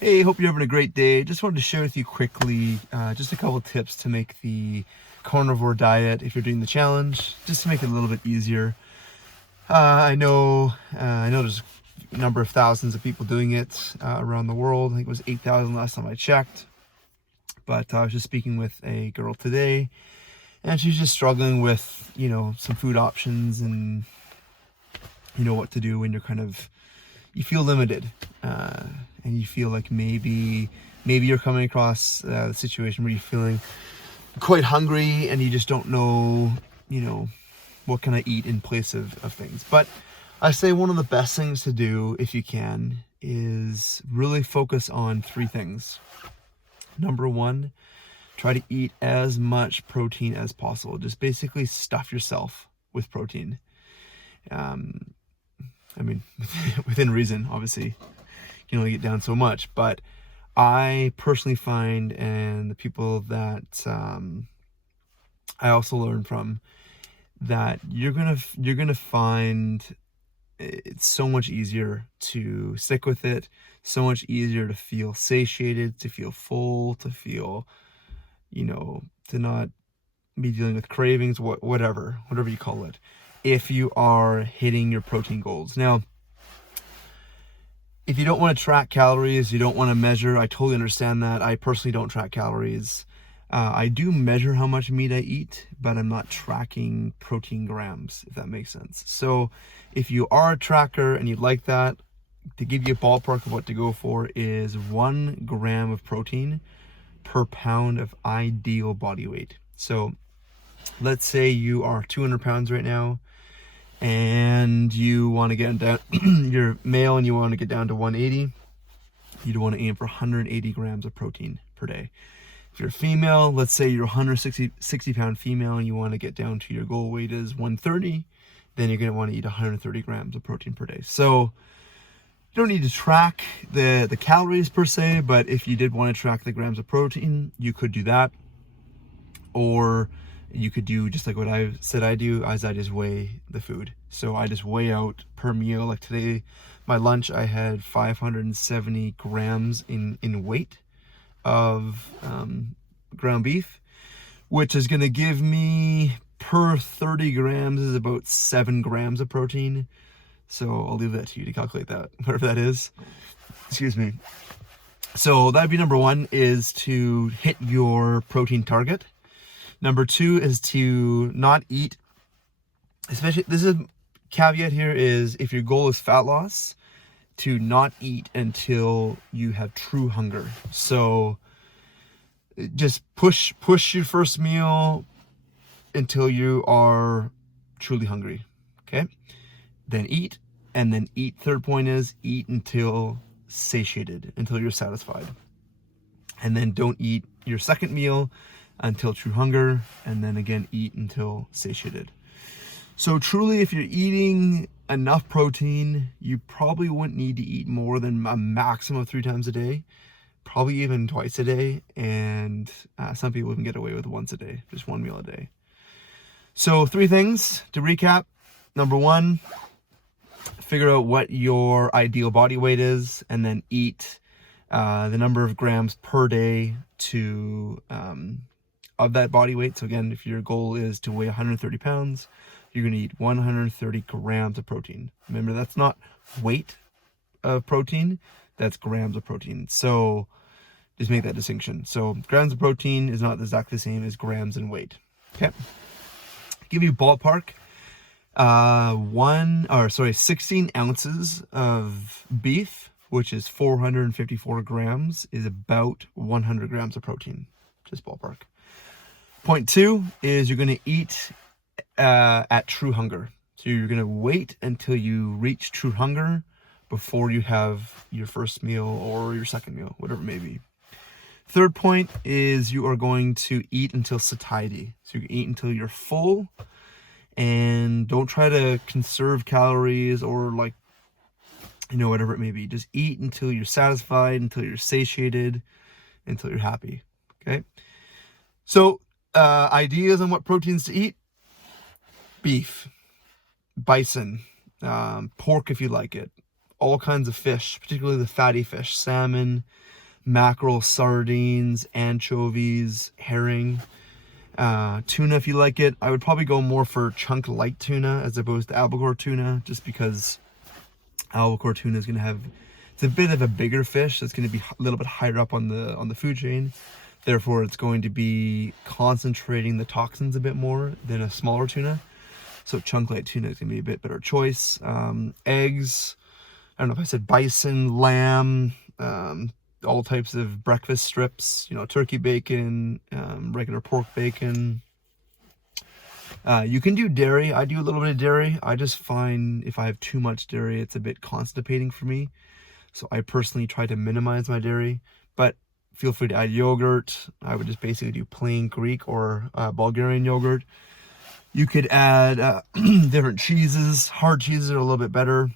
Hey, hope you're having a great day. Just wanted to share with you quickly just a couple tips to make the carnivore diet, if you're doing the challenge, just to make it a little bit easier. I know there's a number of thousands of people doing it around the world. I think it was 8,000 last time I checked. But I was just speaking with a girl today, and she's just struggling with, some food options and, what to do when you feel limited. And you feel like maybe you're coming across the situation where you're feeling quite hungry and you just don't know, what can I eat in place of things. But I say one of the best things to do, if you can, is really focus on three things. Number one, try to eat as much protein as possible. Just basically stuff yourself with protein. Within reason, obviously. You can only get down so much, but I personally find, and the people that I also learn from, that you're gonna find it's so much easier to stick with it, so much easier to feel satiated, to feel full, to feel, to not be dealing with cravings, whatever you call it, if you are hitting your protein goals. Now, if you don't want to track calories, you don't want to measure, I totally understand that. I personally don't track calories. I do measure how much meat I eat, but I'm not tracking protein grams, if that makes sense. So if you are a tracker and you'd like that, to give you a ballpark of what to go for is 1 gram of protein per pound of ideal body weight. So let's say you are 200 pounds right now, and you want to get down, you're male and you want to get down to 180, you'd want to aim for 180 grams of protein per day. If you're female, let's say you're 160 pound female and you want to get down to your goal weight is 130, then you're going to want to eat 130 grams of protein per day. So you don't need to track the calories per se, but if you did want to track the grams of protein, you could do that. Or you could do just like what I said I do, as I just weigh the food. So I just weigh out per meal. Like today, my lunch, I had 570 grams in weight of ground beef, which is going to give me per 30 grams is about 7 grams of protein. So I'll leave that to you to calculate that, whatever that is. Excuse me. So that'd be number one, is to hit your protein target. Number two is to not eat, especially, this is caveat here, is if your goal is fat loss, to not eat until you have true hunger. So just push your first meal until you are truly hungry, okay? Then eat, and then eat. Third point is eat until satiated, until you're satisfied. And then don't eat your second meal until true hunger, and then again eat until satiated. So truly, if you're eating enough protein, you probably wouldn't need to eat more than a maximum of 3 times a day, probably even twice a day, and some people even get away with once a day, just 1 meal a day. So 3 things to recap. Number 1, figure out what your ideal body weight is, and then eat the number of grams per day to of that body weight. So again, if your goal is to weigh 130 pounds, you're going to eat 130 grams of protein. Remember, that's not weight of protein, that's grams of protein. So just make that distinction. So grams of protein is not exactly the same as grams in weight. Okay. Give you ballpark. 16 ounces of beef, which is 454 grams, is about 100 grams of protein. Just ballpark. Point 2 is you're going to eat at true hunger. So you're going to wait until you reach true hunger before you have your first meal or your second meal, whatever it may be. Third point is you are going to eat until satiety. So you can eat until you're full, and don't try to conserve calories or whatever it may be. Just eat until you're satisfied, until you're satiated, until you're happy. Okay. So ideas on what proteins to eat: beef, bison, pork if you like it, all kinds of fish, particularly the fatty fish, salmon, mackerel, sardines, anchovies, herring, tuna if you like it. I would probably go more for chunk light tuna as opposed to albacore tuna, just because albacore tuna is going to have, it's a bit of a bigger fish. So it's going to be a little bit higher up on the food chain. Therefore, it's going to be concentrating the toxins a bit more than a smaller tuna. So chunk light tuna is going to be a bit better choice. Eggs, I don't know if I said bison, lamb, all types of breakfast strips, you know, turkey bacon, regular pork bacon. You can do dairy. I do a little bit of dairy. I just find if I have too much dairy, it's a bit constipating for me. So I personally try to minimize my dairy, but feel free to add yogurt. I would just basically do plain Greek or Bulgarian yogurt. You could add different cheeses. Hard cheeses are a little bit better.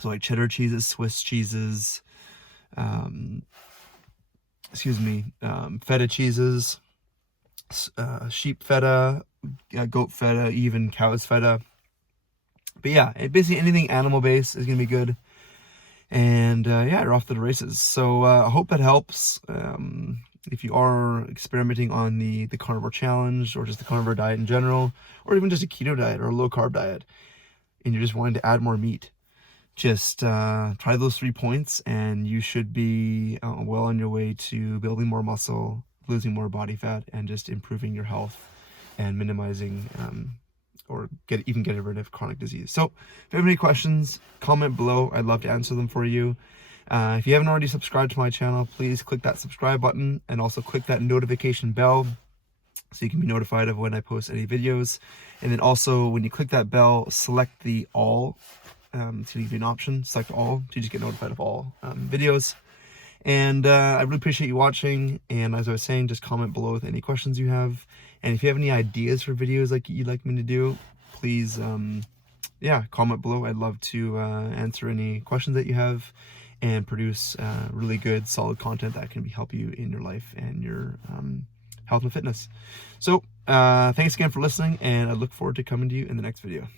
So like cheddar cheeses, Swiss cheeses, feta cheeses, sheep feta, goat feta, even cow's feta. But yeah, basically anything animal based is going to be good. And yeah, you're off to the races. So I hope that helps. If you are experimenting on the carnivore challenge or just the carnivore diet in general, or even just a keto diet or a low carb diet, and you're just wanting to add more meat, just try those 3 points and you should be well on your way to building more muscle, losing more body fat, and just improving your health and minimizing or getting rid of chronic disease. So if you have any questions, comment below. I'd love to answer them for you. If you haven't already subscribed to my channel, please click that subscribe button and also click that notification bell so you can be notified of when I post any videos. And then also when you click that bell, select the all. So you give you an option, select all to just get notified of all videos. And I really appreciate you watching. And as I was saying, just comment below with any questions you have. And if you have any ideas for videos like you'd like me to do, please, yeah, comment below. I'd love to answer any questions that you have and produce really good, solid content that can help you in your life and your health and fitness. So thanks again for listening, and I look forward to coming to you in the next video.